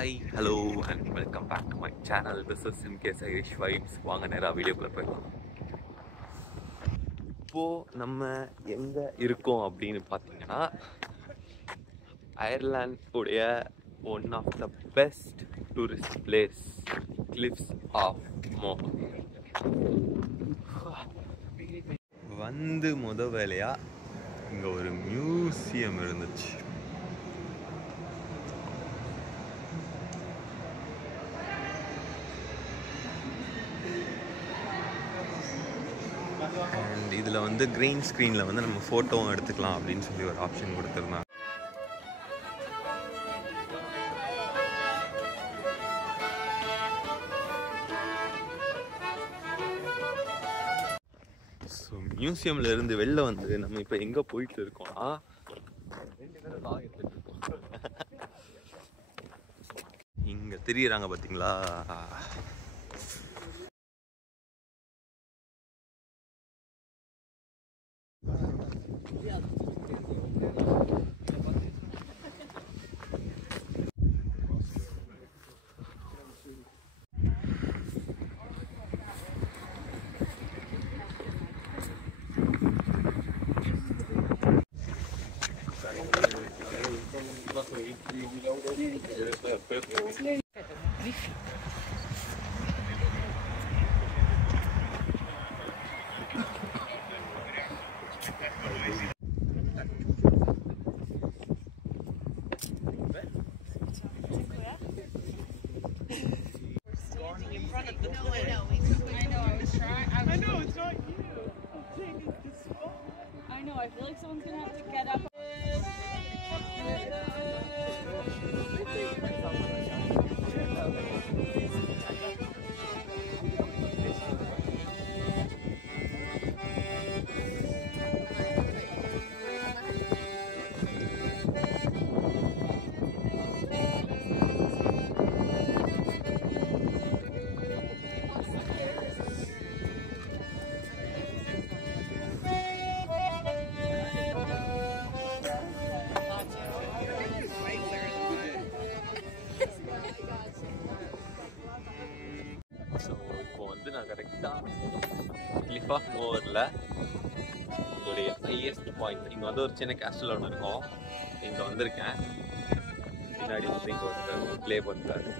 Hi hello and welcome back to my channel. This is MKS Irish Vibes. வாங்க நேராக வீடியோக்குள்ளே போயிடலாம். இப்போது நம்ம எங்கே இருக்கோம் அப்படின்னு பார்த்தீங்கன்னா, அயர்லாண்ட் உடைய one of the best tourist place, cliffs of Moher. வந்து வேலையாக இங்கே ஒரு மியூசியம் இருந்துச்சு. அண்ட் இதில் வந்து க்ரீன் ஸ்க்ரீனில் வந்து நம்ம ஃபோட்டோவும் எடுத்துக்கலாம் அப்படின்னு சொல்லி ஒரு ஆப்ஷன் கொடுத்துருந்தாங்க. ஸோ மியூசியமில் இருந்து வெளில வந்து நம்ம இப்போ எங்கே போயிட்டு இருக்கோம்னா, இங்கே தெரியுறாங்க பார்த்தீங்களா, I feel like someone's gonna have to get up. So இப்போ வந்து நான் கரெக்டாக கிளிஃப் ஆஃப் மோரில் இதோடைய ஹையஸ்ட் பாயிண்ட், இங்கே வந்து ஒரு சின்ன கேஸ்டல் ஒன்று இருக்கும், இங்கே வந்திருக்கேன். பின்னாடி வந்து இங்கே ஒருத்தர் ப்ளே பண்ணுறாரு.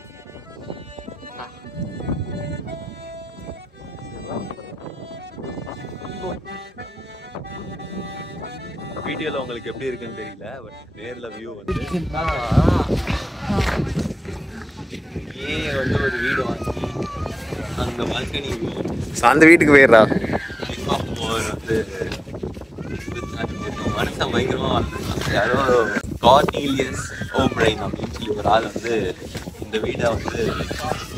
வீடியோவில் உங்களுக்கு எப்படி இருக்குன்னு தெரியல, பட் நேரில் வியூ வந்து வந்து ஒரு வீடு வாங்கி அந்த பால்கனி வியூ, அந்த வீட்டுக்கு போயிடுறா. வந்து மனுஷன் பயங்கரமாக வாழ்ந்துருக்காங்க. யாரோ கார்னீலியஸ் ஓப்ரைன் அப்படின்னு சொல்லி ஒரு ஆள் வந்து இந்த வீடை வந்து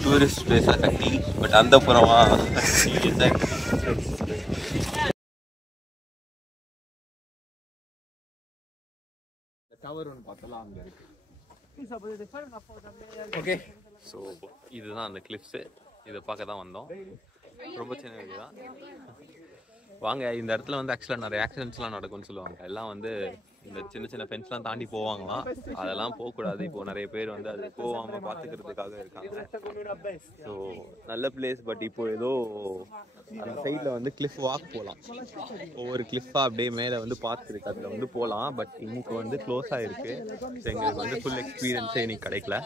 டூரிஸ்ட் பிளேஸாக கட்டி, பட் அந்த புறமாக டவர் ஒன்று பார்த்தலாம் அங்கே இருக்கு. ஓகே, ஸோ இதுதான் அந்த கிளிப்ஸு. இதை பார்க்க தான் வந்தோம். ரொம்ப சின்ன வீடு தான். வாங்க, இந்த இடத்துல வந்து ஆக்சுவலாக நிறைய ஆக்சிடென்ட்ஸ்லாம் நடக்கும்னு சொல்லுவாங்க. எல்லாம் வந்து இந்த சின்ன சின்ன ஃபென்ஸ்லாம் தாண்டி போவாங்களாம். அதெல்லாம் போகக்கூடாது. இப்போது நிறைய பேர் வந்து அது போகாமல் பார்த்துக்கிறதுக்காக இருக்காங்க. ஸோ நல்ல பிளேஸ். பட் இப்போ ஏதோ அந்த சைடில் வந்து கிளிஃப் வாக் போகலாம். ஒவ்வொரு கிளிஃபாக அப்படியே மேலே வந்து பார்த்துருக்கு, அதில் வந்து போகலாம். பட் இன்னைக்கு வந்து க்ளோஸ் ஆகிருக்கு. ஸோ எங்களுக்கு வந்து ஃபுல் எக்ஸ்பீரியன்ஸே இன்னைக்கு கிடைக்கல.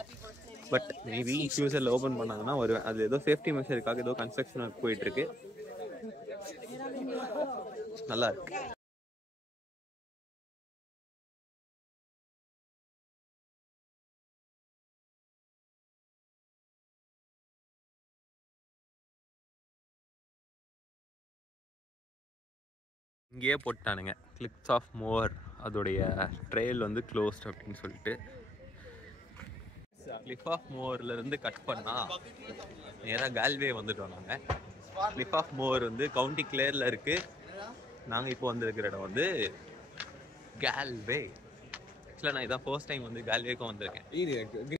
பட் மேபி ஃபியூச்சரில் ஓப்பன் பண்ணாங்கன்னா வருவேன். அது ஏதோ சேஃப்டி மெஷருக்காக ஏதோ கன்ஸ்ட்ரக்ஷன் ஒர்க் போயிட்டுருக்கு. நல்லா இருக்கு. இங்கேயே போட்டானுங்க கிளிஃப்ஸ் ஆஃப் மோர், அதோடைய ட்ரெயில் வந்து க்ளோஸ்ட் அப்படின்னு சொல்லிட்டு. கிளிஃப் ஆஃப் மோர்லேருந்து கட் பண்ணால் நேராக கால்வே வந்துட்டோம். நாங்கள் கிளிஃப் ஆஃப் மோர் வந்து கவுண்டி கிளேரில் இருக்குது. நாங்கள் இப்போ வந்துருக்கிற இடம் வந்து கால்வே. ஆக்சுவலாக நான் இதான் ஃபர்ஸ்ட் டைம் வந்து கால்வேக்கும் வந்திருக்கேன்.